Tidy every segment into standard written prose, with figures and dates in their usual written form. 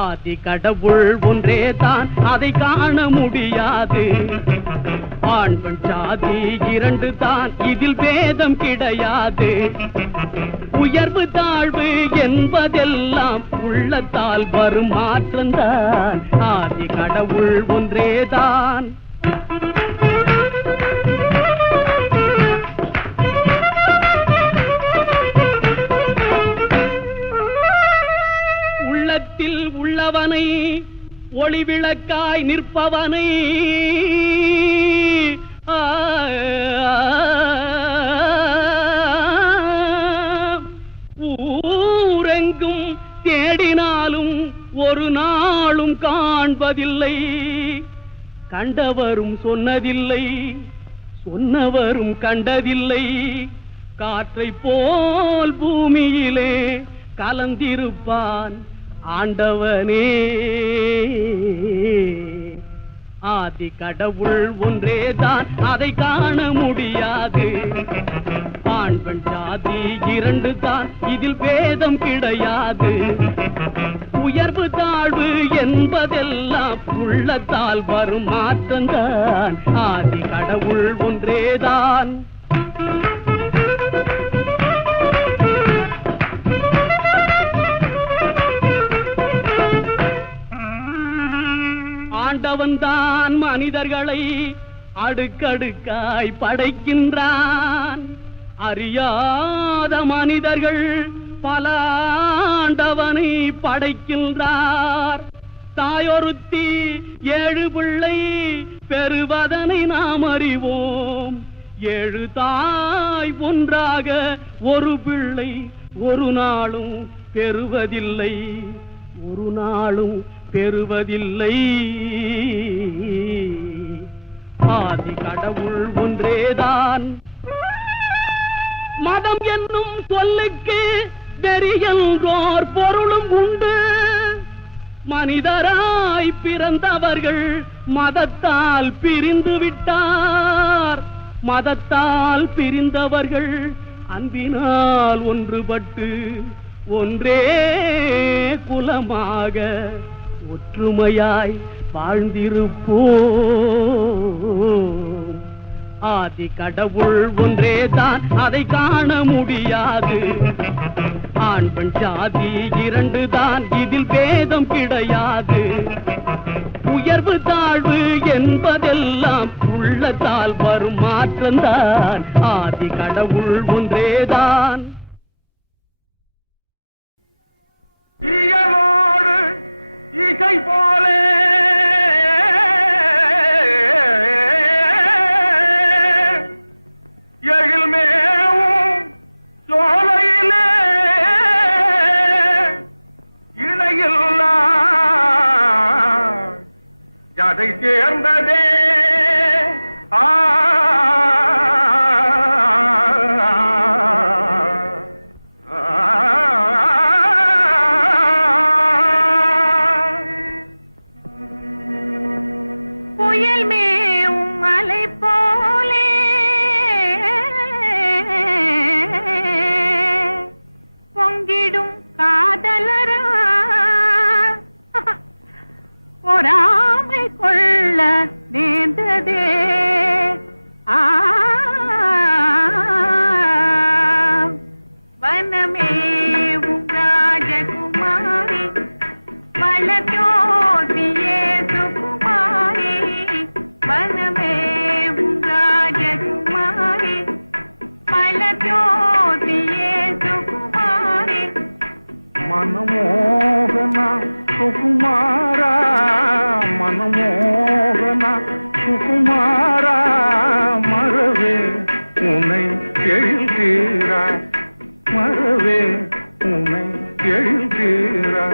ஆதி கடவுள் ஒன்றே தான், அதை காண முடியாது. ஆண் பெண் சாதி இரண்டு தான், இதில் பேதம் கிடையாது. உயர்வு தாழ்வு என்பதெல்லாம் உள்ளத்தால் வரும் மாற்றம்தான். ஆதி கடவுள் ஒன்றேதான். உள்ளத்தில் உள்ளவனை, ஒளி விளக்காய் நிற்பவனை, ஊரெங்கும் தேடினாலும் ஒரு நாளும் காண்பதில்லை. கண்டவரும் சொன்னதில்லை, சொன்னவரும் கண்டதில்லை. காற்றை போல் பூமியிலே கலந்திருப்பான் ஆண்டவனே. ஆதி கடவுள் ஒன்றேதான், அதை காண முடியாது. ஆண் பெண் சாதி இரண்டு தான், இதில் பேதம் கிடையாது. உயர்வு தாழ்வு என்பதெல்லாம் உள்ளத்தால் வரும் மாற்றம்தான். ஆதி கடவுள் ஒன்றேதான். ஆண்டவன்தான் மனிதர்களை அடுக்கடுக்காய் படைக்கின்றான். அறியாத மனிதர்கள் பல ஆண்டவனை படைக்கின்றார். தாயொருத்தி 7 பிள்ளை பெறுவதனை நாம் அறிவோம். 7 தாய் ஒன்றாக ஒரு பிள்ளை ஒரு நாளும் பெறுவதில்லை, ஒரு நாளும் பெறுவதில்லை. ஆதி கடவுள் ஒன்றேதான். மதம் என்னும் சொல்லுக்கு வெறியன்றோர் பொருளும் உண்டு. மனிதராய் பிறந்தவர்கள் மதத்தால் பிரிந்து விட்டார். மதத்தால் பிரிந்தவர்கள் அன்பினால் ஒன்றுபட்டு ஒன்றே குலமாக ஒற்றுமையாய் வாழ்ந்திருப்போம். ஆதி கடவுள் ஒன்றேதான், அதை காண முடியாது. ஆண் பெண் சாதி இரண்டு தான், இதில் பேதம் கிடையாது. உயர்வு தாழ்வு என்பதெல்லாம் உள்ளத்தால் வரும் மாற்றம்தான். ஆதி கடவுள் ஒன்றேதான். இசை போலே எழில்மேவும் சோலையிலே இணையில்லா ஜதை சேர்ந்ததே. मनमोहना सुकुमारा मनमोहना सुकुमारा मरवे उन्னை எழுகிறா மரவே உன்னை எழுகிறா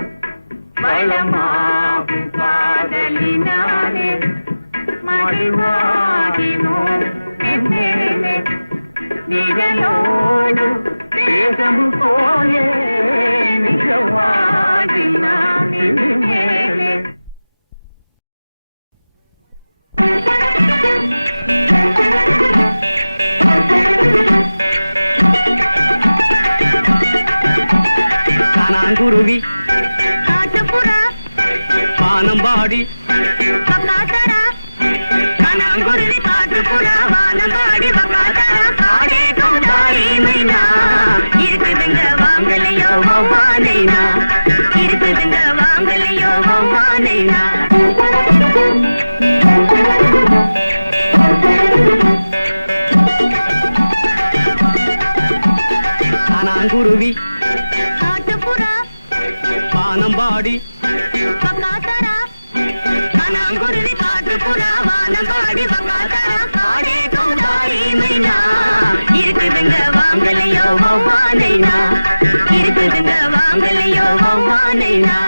வளமாகும் காதலினாலே மடிவாகினோம் என்னேலே நிழலோடு தேகம் போலே நிஜவாகி நாம் இனிமேலே. குருவி காட்டுப்புறா வானம்பாடி பக்காத்தரா கனாங்குருவி காட்டுப்புறா வானம்பாடி பக்காத்தரா காடே கௌதாரி மைனா இருக்குதுங்க வாங்கலையோ வௌவானைனா இருக்குதுங்க வாங்கலையோ வௌவானைனா கனாங்குருவி காட்டுப்புறா வானம்பாடி பக்காத்தரா கனாங்குருவி காட்டுப்புறா வானம்பாடி பக்காத்தரா காடே கௌதாரி மைனா இருக்குதுங்க வாங்கலையோ வௌவானைனா இருக்குதுங்க வாங்கலையோ வௌவானைனா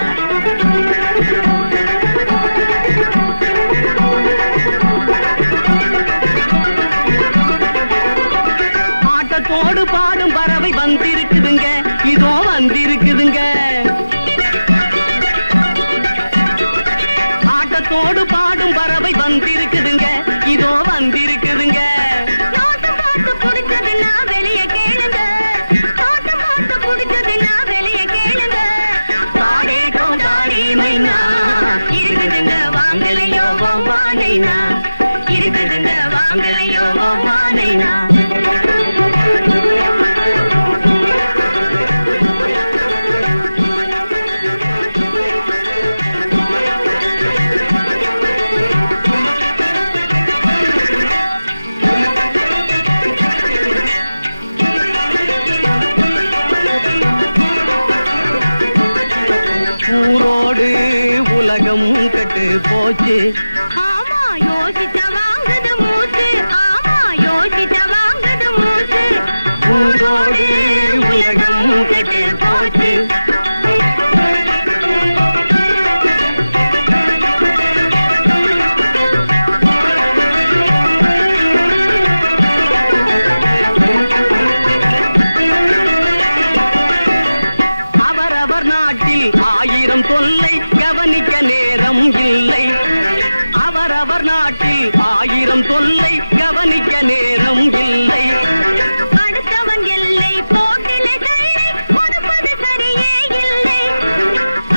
ஆட்டத்தோடு பாடும் பறவை வந்திருக்குதுங்க இதோ வந்திருக்குதுங்க ஆட்டத்தோடு பாடும் பறவை வந்திருக்குதுங்க இதோ வந்திருக்குதுங்க தோட்டம் பார்த்து பிடிச்சதுன்னா வெளியே கேளுங்க தோட்டம் பார்த்து பிடிச்சதுன்னா வெளியே கேளுங்க காடே கௌதாரி மைனா இருக்குதுங்க வாங்கலையோ வௌவானைனா இருக்குதுங்க வாங்கலையோ வௌவானைனா ஊரோடு உலகம் கெட்டு போச்சு ஆமா யோசிச்ச வாங்குது மூச்சு ஆமா யோசிச்ச வாங்குது மூச்சு ஊரோடு உலகம் கெட்டு போச்சு அவரவர் நாட்டில் 1000 தொல்லை கவனிக்க நேரம் இல்லை அவரவர் நாட்டில் 1000 தொல்லை கவனிக்க நேரம் இல்லை அடுத்தவன் எல்லை போட்டிலே தள்ளி கொடுப்பது சரியே இல்லை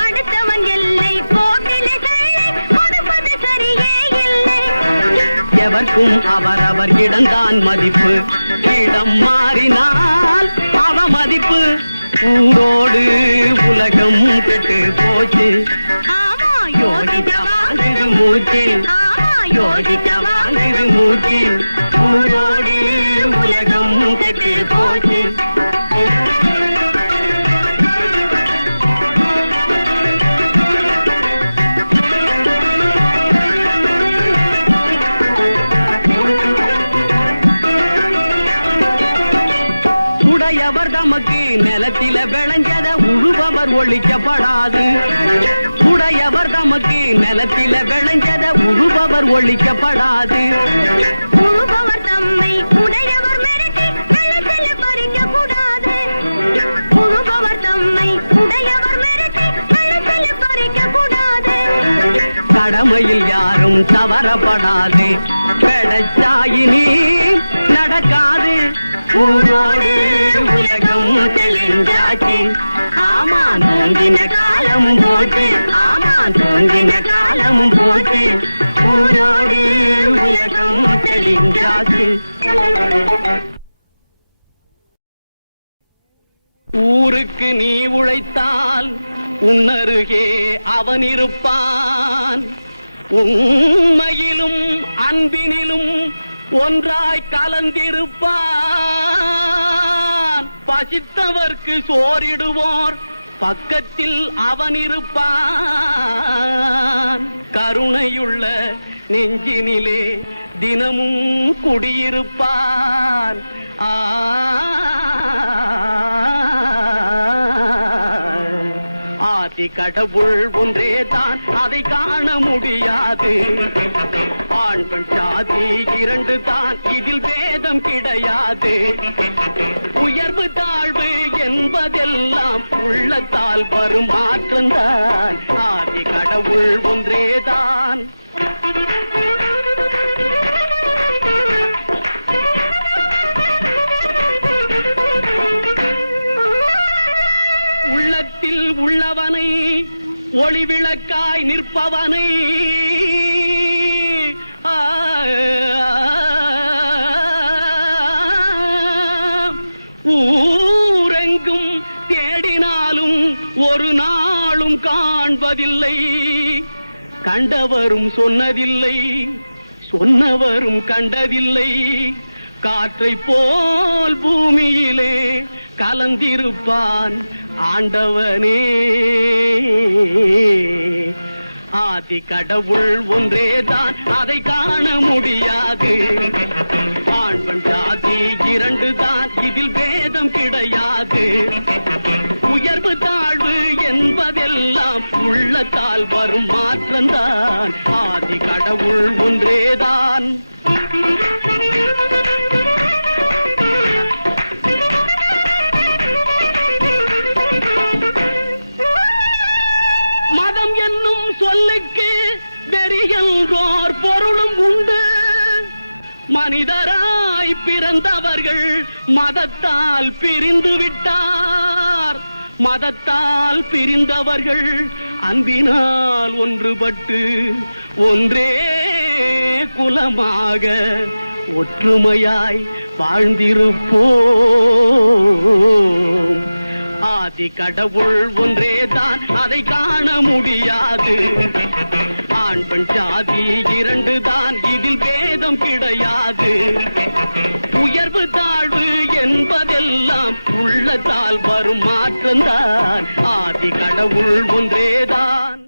அடுத்தவன் எல்லை போட்டிலே தள்ளி கொடுப்பது சரியே இல்லை எவர்க்கும் அவரவர் இடம்தான் மதிப்பு இடம் மாறினால் அவ மதிப்பு ஊரோடு உலகம் கெட்டு போச்சு ஆமா யோசிச்ச வாங்குது மூச்சு ஆமா யோசிச்ச வாங்குது மூச்சு ஊரோடு உலகம் கெட்டு போச்சு உடையவர் தமக்கு நிலத்தில விளைஞ்சத உழுபவர் ஒழிக்கப்படாது உடையவர் தமக்கு நிலத்தில விளைஞ்சத உழுபவர் ஒழிக்கப்படாது உழுபவர் தம்மை உடையவர் மிரட்டி வெள்ளத்தில் பறிக்க கூடாது உழுபவர் தம்மை உடையவர் மிரட்டி வெள்ளத்தில் பறிக்க கூடாது கடமையில் யாரும் தவறப்படாது பெடச்சாயினி நடக்காது ஊரோடு உலகம் தெளிஞ்சாச்சு ஆமா தூங்கின காலம் போச்சு ஆமா தூங்கின காலம் போச்சு ஊரோடு உலகம் தெளிஞ்சாச்சு ஊருக்கு நீ உழைத்தால் உன்னருகே அவன் இருப்பான் உண்மையிலும் அன்பினிலும் ஒன்றாய் கலந்திருப்பான் பசித்தவர்க்கு சோறிடுவோர் பக்கத்தில் அவன் இருப்பான் கருணையுள்ள நெஞ்சினிலே தினமும் குடியிருப்பான் ஆதி கடவுள் ஒன்றே தான் அதை காண முடியாது ஆண் பெண் சாதி 2 தான் இதில் பேதம் கிடையாது உயர்வு தாழ்வு என்பதெல்லாம் உள்ளத்தால் வரும் மாற்றம்தான் ஆதி கடவுள் ஒன்றேதான் உள்ளத்தில் உள்ளவனை ஒளி விளக்காய் நிற்பவனை ஊரெங்கும் தேடினாலும் ஒரு நாளும் காண்பதில்லை. கண்டவரும் சொன்னதில்லை, சொன்னவரும் கண்டதில்லை. காற்றை போல் பூமியிலே கலந்திருப்பான் ஆண்டவனே. ஆதி கடவுள் ஒன்றேதான், அதை காண முடியாது. ஆண் பெண் ஜாதி இரண்டு தான், இதில் பேதம் கிடையாது. உயர்வு தாழ்வு என்பதெல்லாம் உள்ளத்தால் வரும் மாற்றம்தான். ஆதி கடவுள் ஒன்றேதான். மதம் என்னும் சொல்லுக்கு வெறியங்கோர் பொருளும் உண்டு. மனிதராய் பிறந்தவர்கள் மதத்தால் பிரிந்து விட்டார். மதத்தால் பிரிந்தவர்கள் அன்பினால் ஒன்றுபட்டு ஒன்றே குலமாக ஒற்றுமையாய் வாழ்ந்திருப்போம். ஆதி கடவுள் ஒன்றேதான், அதை காண முடியாது. ஆண் பெண் ஜாதி இரண்டு தான், இதில் பேதம் கிடையாது. உயர்வு தாழ்வு என்பதெல்லாம் உள்ளத்தால் வரும் மாற்றம்தான். ஆதி கடவுள் ஒன்றேதான்.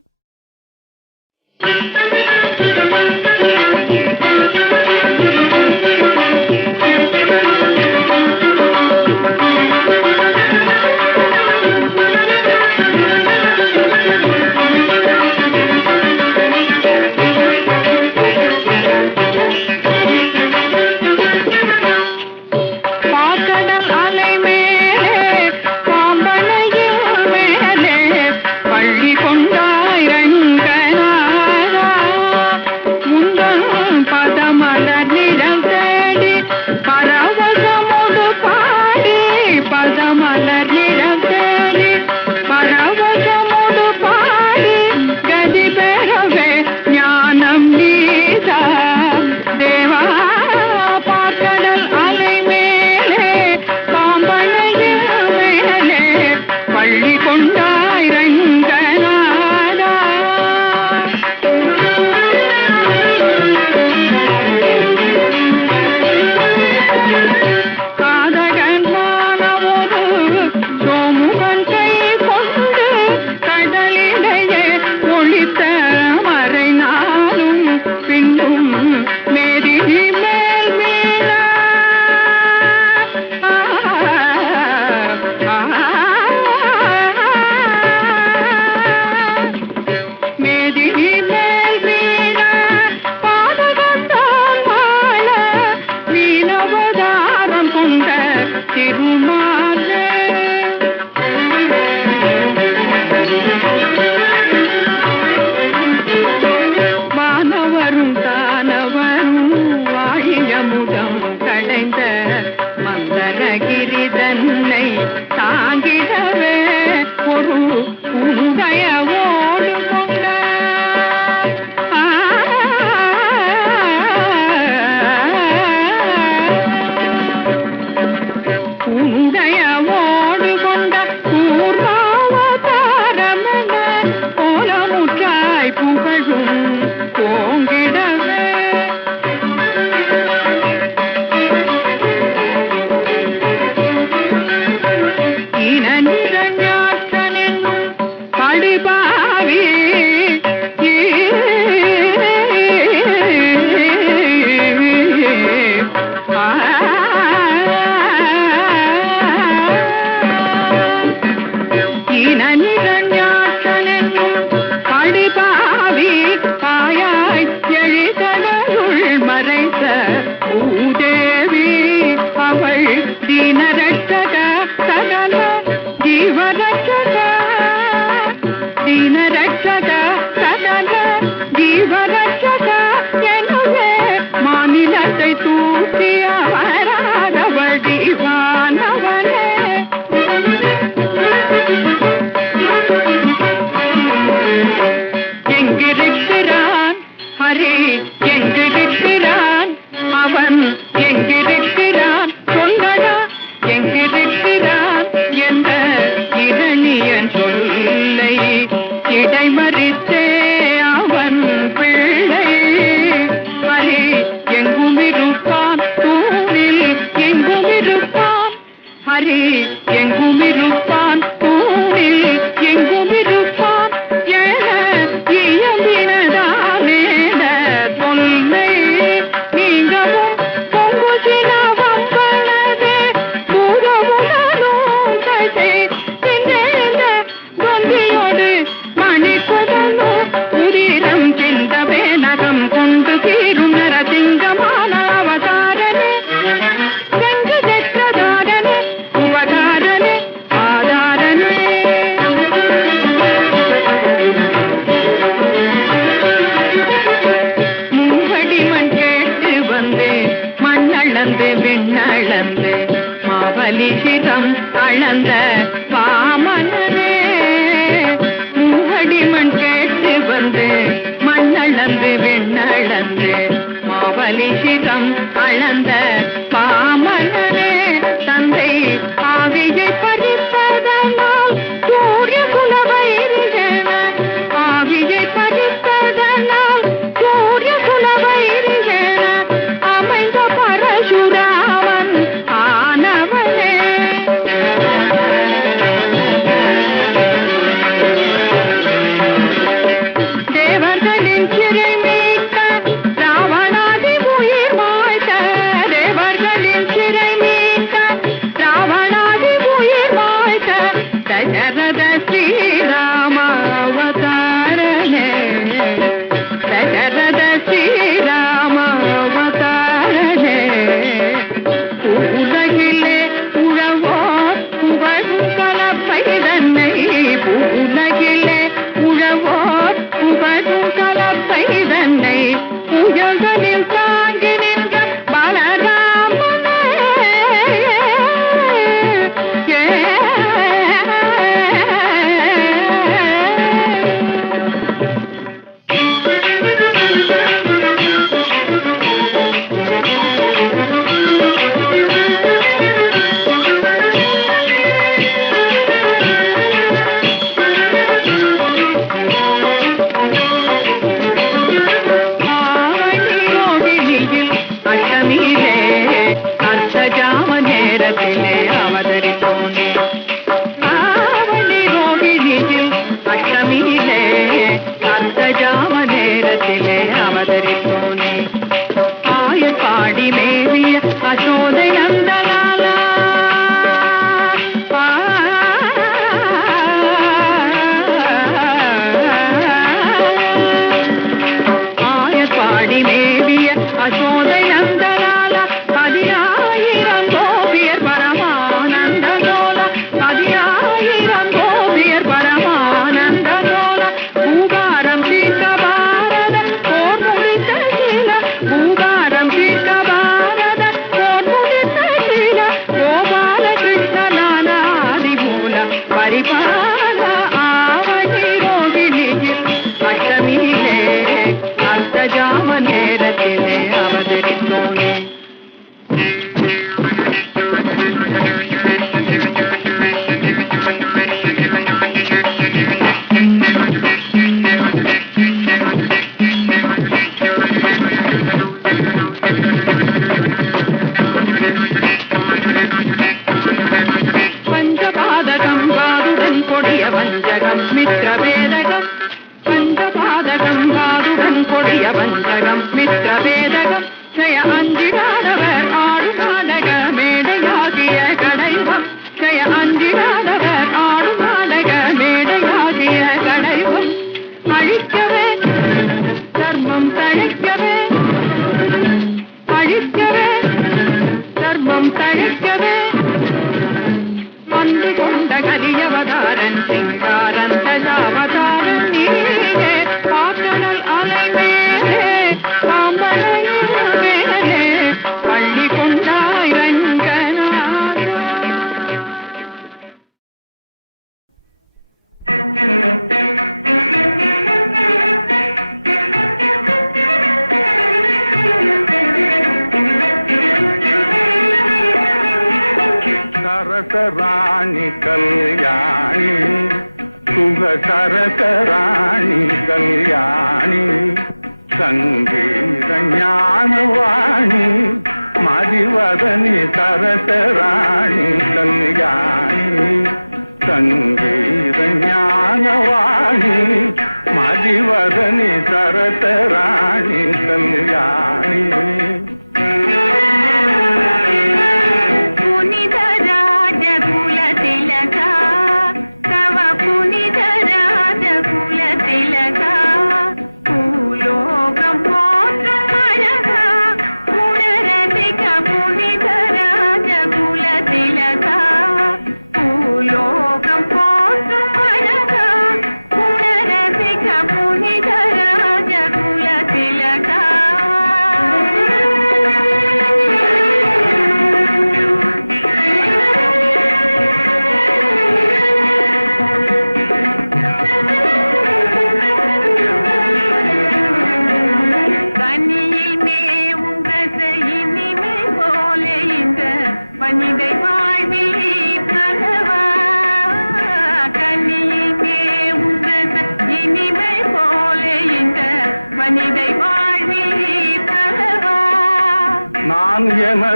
விண்ணளந்து மாவலி சிரம் அளந்த பாமனரே மூவடிமண் கேட்டு வந்து மண்ணளந்து விண்ணளந்து மாவலி சிரம் அளந்த பாமனரே தந்தை ஆவியை பறிப்பதனால் சூரிய குலவைரிகன ஆவியை பறிப்பதனால் சூரிய குலவைரிகன அமைந்த பரசுராமன் ஆனவனே தேவர்களின் சிறை மீட்க ராவணாதி உயிர் மாய்க்க தேவர்களின் சிறை மீட்க ராவணாதி உயிர் மாய்க்க தசரத ஸ்ரீராம அவதாரனே தசரத ஸ்ரீராம அவதாரனே உலகிலே உழவோ புகழும் கலப்பை தன்னை உலகிலே உழவோ புகழும் கலப்பை தன்னை புயல்களில் தாங்கி நின்ற பலராமனே ஆவணி ரோகிணியில் அஷ்டமியிலே அர்த்தஜாம நேரத்திலே அவதரித்தோனே ஆவணி ரோகிணியில் அஷ்டமியிலே அர்த்தஜாம நேரத்திலே அவதரித்தோனே ஆயப்பாடி மேவிய அசோதை நந்தலாலா ஆயப்பாடி மேவிய அசோதை நந்தலால பதினாயிரம் கோபியர் பரமானந்த லோல பதினாயிரம் கோபியர் பரமானந்த லோல பூகாரம் தீர்க்க பாரத போர் முடித்த சீல பூகாரம் தீர்க்க பாரத போர் முடித்த சீல கோபால கிருஷ்ணனாதி மூல பரிபால ஆவணி ரோகிணியில் அஷ்டமியிலே அர்த்தஜாம நேரத்திலே அவதரித்தோனே பஞ்சபாதகம் வாதுடன் கொடிய வஞ்சகம் மித்ரவேதகம் பஞ்சபாதகம் வாதுடன் கொடிய வஞ்சகம் மித்ரவேதகம் ஜெய அஞ்சிடாதவர் ஆடு நாடக மேடையாகிய கடைவம் ஜெய அஞ்சிடாதவர் ஆடு நாடக மேடையாகிய கடைவம் அழிக்கவே தர்மம் தழைக்கவே அழிக்கவே தர்மம் தழைக்கவே வந்து கொண்ட கலியவதாரன் சிங்காரன் தஜாவதாரன் நீயே பாக்கடல் அலை மேலே பாம்பனையின் மேலே பள்ளி கொண்டாய் ரங்கநாதா. சரசராணி கல்யாணி சுக சரசராணி கல்யாணி சங்கீத ஞானவாணி மதிவதனி சரசராணி கல்யாணி சங்கீத ஞானவாணி மதிவதனி சரசராணி கல்யாணி திலகா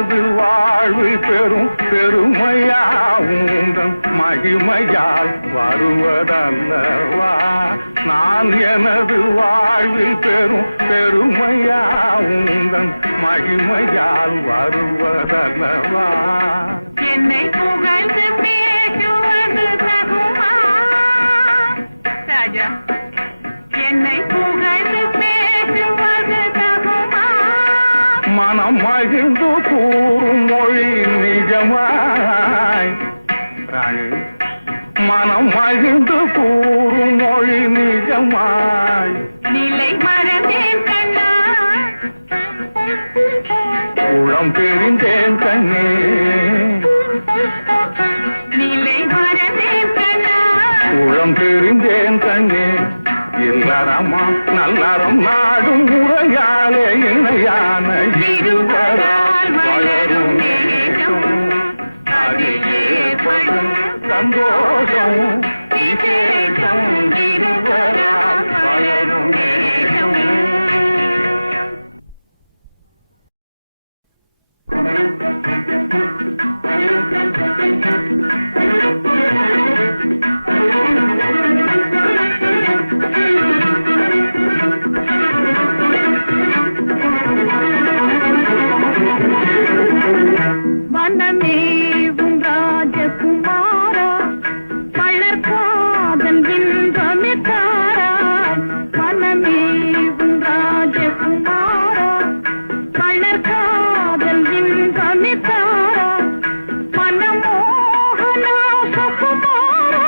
எனது வாழ்வு பெரும் பெருமையாவுந்தன் மகிமையால் வருவதல்லவா நான் எனது வாழ்வில் பெரும் பெருமையாவுந்தன் மகிமையால் வருவதல்லவா என்னை புகழ்ந்து பேசுவது தகுமா ராஜா என்னை புகழ்ந்து பேசுவது தகுமா மனம் மகிழ்ந்து கூறும் மொழி நிஜமாய் ராணி மனம் மகிழ்ந்து கூறும் மொழி நிஜமாய் நிலை மறந்தேன் கண்ணா உளம் தெரிந்தேன் கண்ணே நிலை மறந்தேன் கண்ணா உளம் தெரிந்தேன் கண்ணே இல்லறமா நல்லறம் நாடும் முறையாலே இணையான இருவரால் வளரும் நேசம் அதில் ஏற்படும் சந்தோஷம் விசேஷம் இருவரால் வளரும் நேசம் வனமேவும் ராஜகுமாரா மலர் காதல் இன்பமித்தாரா வனமேவும் ராஜகுமாரா மலர் காதல் இன்பமித்தாரா மனமோகனா சுகுமாரா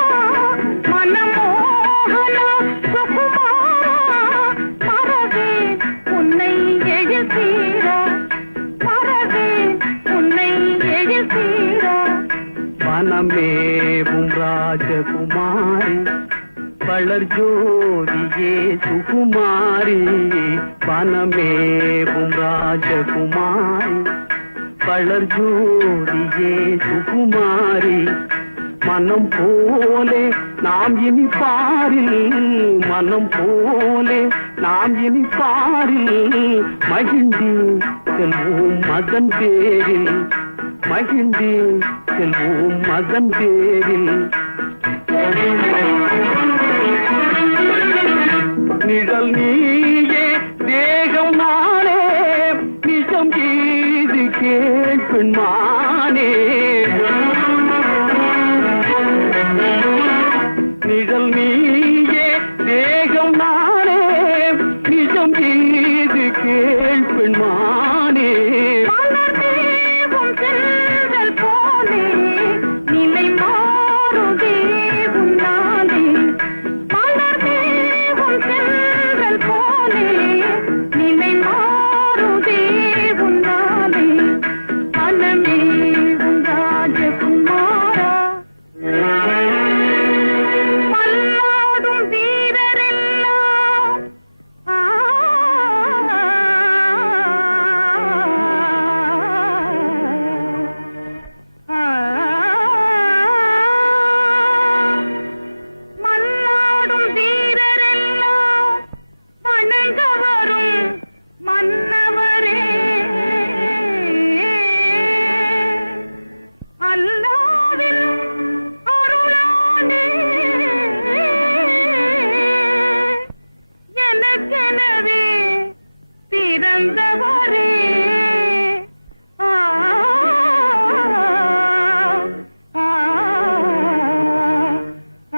மனமோகனா சுகுமாரா மறவே உன்னை எழுத்தீரா மறவே உன்னை எழுத்தீரா வனமேவும் ராஜகுமாரி வளர் ஜோதியே சுகுமாரி வனமேவும் ராஜகுமாரி வளர் ஜோதியே சுகுமாரி மனம் போலே நாம் இனி பாரில் மனம் போலே நாம் இனி பாரில் மகிழ்ந்தி செல்வோம் மதன் பேரில் மகிழ்ந்தி செல்வோம் மதன் பேரில் நிழல் நீயே தேகம் நானே நிஜம் கீது கேட்பெண் மானே நிழல் நீயே தேகம் நானே நிஜம் கீது கேட்பெண் மானே மலர்தேவும் செல்வல் போலே நிலை மாறுதே உன்னாலே மலர்தேவும் செல்வல் போலே நிலை மாறுதே உன்னாலே மனமேவும் ராஜகுமாரா மல்லாடும் வீரரெல்லாம் மல்லாடும் வீரரெல்லாம் வணங்க வரும் மன்னவரே அல்லாவின் அருளானே எனக்கெனவே பிறந்தவரே ஆ, ஆ, ஆ,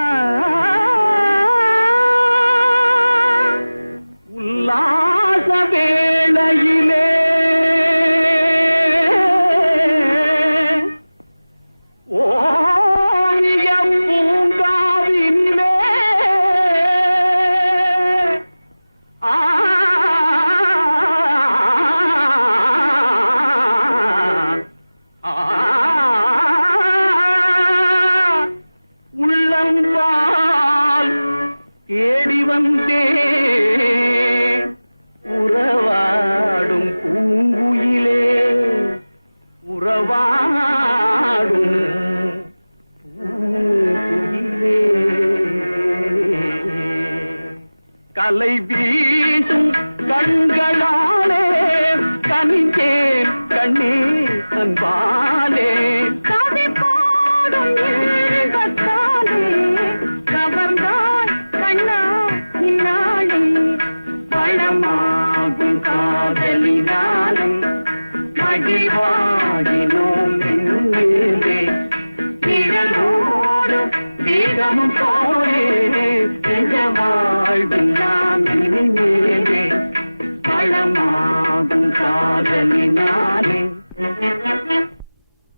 உல்லாச வேளையிலே ஓவிய பூங்காவினிலே ஆ உள்ளம்பால் தேடி வந்தே உறவாடும் பூங்குயிலே உறவாடும் பூங்குயிலே கலை வீசும் கண்களாலே கனிந்தேன் கண்ணே அன்பாலே கவி பாடும் இன்பத்தாலே கவர்ந்தாய் கண்ணா இந்நாளே பழமாகும் காதலினாலே மகிழ்வாகினோம் மேலே நிழலோடு வேகமும் போலே என்ற வாழ்வில் நாம் இனிமேலே பழமாகும் காதலினாலே